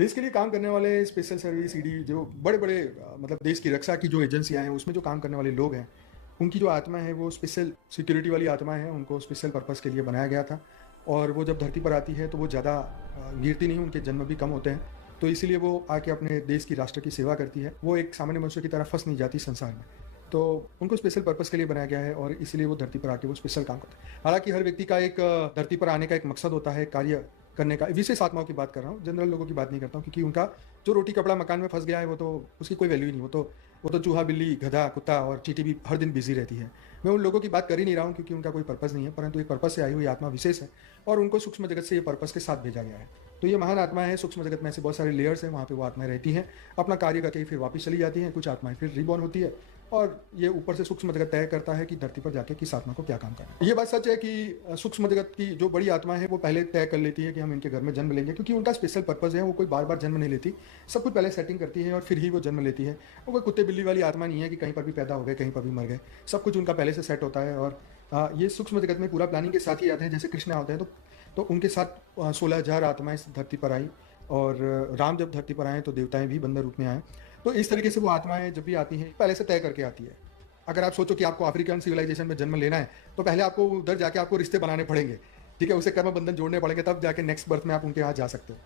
देश के लिए काम करने वाले स्पेशल सर्विस ईडी जो बड़े-बड़े मतलब देश की रक्षा की जो एजेंसियाँ हैं, उसमें जो काम करने वाले लोग हैं, उनकी जो आत्मा है वो स्पेशल सिक्योरिटी वाली आत्मा है, उनको स्पेशल पर्पज़ के लिए बनाया गया था और वो जब धरती पर आती है तो वो ज़्यादा गिरती नहीं, उनके जन्म भी कम होते हैं। तो इसीलिए वो आके अपने देश की राष्ट्र की सेवा करती है। वो एक सामान्य मनुष्य की तरह फँस नहीं जाती संसार में। तो उनको स्पेशल पर्पज़ के लिए बनाया गया है और इसीलिए वो धरती पर आके वो स्पेशल काम करते हैं। हालाँकि हर व्यक्ति का एक धरती पर आने का एक मकसद होता है, कार्य करने का। विशेष आत्माओं की बात कर रहा हूँ, जनरल लोगों की बात नहीं करता हूँ क्योंकि उनका जो रोटी कपड़ा मकान में फँस गया है वो तो उसकी कोई वैल्यू ही नहीं। वो तो चूहा, बिल्ली, गधा, कुत्ता और चींटी भी हर दिन बिज़ी रहती है। मैं उन लोगों की बात कर ही नहीं रहा हूँ क्योंकि उनका कोई पर्पज़ नहीं है, परंतु एक पर्पज़ से आई हुई आत्मा विशेष है और उनको सूक्ष्म जगत से ये पर्पज़ के साथ भेजा गया है। तो ये महान आत्मा है, सूक्ष्म जगत में ऐसे बहुत सारे लेयर्स हैं, वहाँ पे वो आत्माएँ रहती हैं, अपना कार्य करके फिर वापस चली जाती हैं, कुछ आत्माएँ फिर रिबॉर्न होती है और ये ऊपर से सूक्ष्म जगत तय करता है कि धरती पर जाके किस आत्मा को क्या काम करना है। ये बात सच है कि सूक्ष्म जगत की जो बड़ी आत्मा है वो पहले तय कर लेती है कि हम इनके घर में जन्म लेंगे क्योंकि उनका स्पेशल पर्पज़ है, वो कोई बार-बार जन्म नहीं लेती। सब कुछ पहले सेटिंग करती है और फिर ही वो जन्म लेती है। वो कोई कुत्ते-बिल्ली वाली आत्मा नहीं है कि कहीं पर भी पैदा हो गए, कहीं पर भी मर गए। सब कुछ उनका पहले से सेट होता है और ये सूक्ष्म जगत में पूरा प्लानिंग के साथ ही आते हैं। जैसे कृष्णा होते हैं तो उनके साथ 16,000 आत्माएँ इस धरती पर आईं और राम जब धरती पर आए तो देवताएँ भी बंदर रूप में आए। तो इस तरीके से वो आत्माएँ जब भी आती हैं, पहले से तय करके आती है। अगर आप सोचो कि आपको अफ्रीकन सिविलाइजेशन में जन्म लेना है, तो पहले आपको उधर जाके आपको रिश्ते बनाने पड़ेंगे, ठीक है? उसे कर्म बंधन जोड़ने पड़ेंगे, तब जाके नेक्स्ट बर्थ में आप उनके यहाँ जा सकते हो।